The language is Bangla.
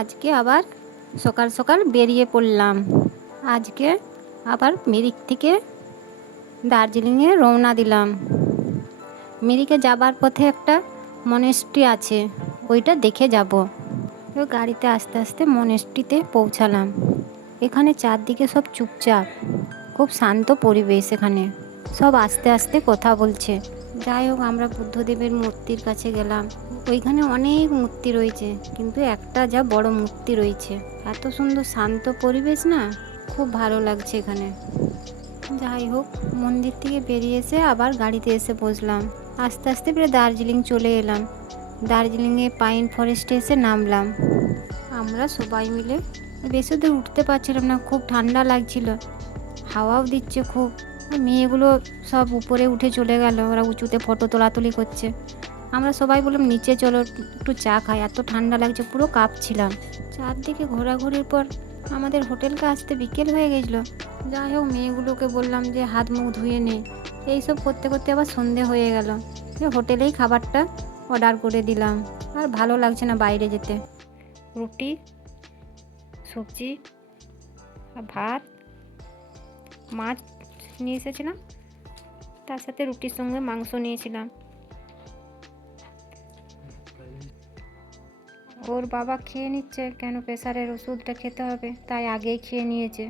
আজকে আবার সকাল সকাল বেরিয়ে পড়লাম। আজকে আবার মিরিক থেকে দার্জিলিংয়ে রওনা দিলাম। মিরিকে যাবার পথে একটা মনেস্ট্রি আছে, ওইটা দেখে যাব। তো গাড়িতে আস্তে আস্তে মনেস্ট্রিতে পৌঁছালাম। এখানে চারদিকে সব চুপচাপ, খুব শান্ত পরিবেশ। এখানে সব আস্তে আস্তে কথা বলছে। যাই হোক, আমরা বুদ্ধদেবের মূর্তির কাছে গেলাম। ওইখানে অনেক মূর্তি রয়েছে, কিন্তু একটা যা বড় মূর্তি রয়েছে। এত সুন্দর শান্ত পরিবেশ না, খুব ভালো লাগছে এখানে। যাই হোক, মন্দির থেকে বেরিয়ে এসে আবার গাড়িতে এসে বসলাম। আস্তে আস্তে প্রায় দার্জিলিং চলে এলাম। দার্জিলিংয়ে পাইন ফরেস্টে এসে নামলাম। আমরা সবাই মিলে বেশি দূর উঠতে পারছিলাম না, খুব ঠান্ডা লাগছিল, হাওয়াও দিচ্ছে খুব। মেয়েগুলো সব উপরে উঠে চলে গেল, ওরা উঁচুতে ফটো তোলাতুলি করছে। আমরা সবাই বললাম নিচে চলো, একটু চা খাই, এত ঠান্ডা লাগছে, পুরো কাঁপছিলাম। চারদিকে ঘোরাঘুরির পর আমাদের হোটেলকে আসতে বিকেল হয়ে গেছিলো। যাই হোক, মেয়েগুলোকে বললাম যে হাত মুখ ধুয়ে নে। এইসব করতে করতে আবার সন্ধে হয়ে গেল। হোটেলেই খাবারটা অর্ডার করে দিলাম। আর ভালো লাগছে না বাইরে যেতে। রুটি, সবজি, ভাত, মাছ নিয়ে এসেছিলাম, তার সাথে রুটির সঙ্গে মাংস নিয়েছিলাম। ওর বাবা খেয়ে নিচ্ছে, কেন প্রেসারের ওষুধটা খেতে হবে, তাই আগেই খেয়ে নিয়েছে।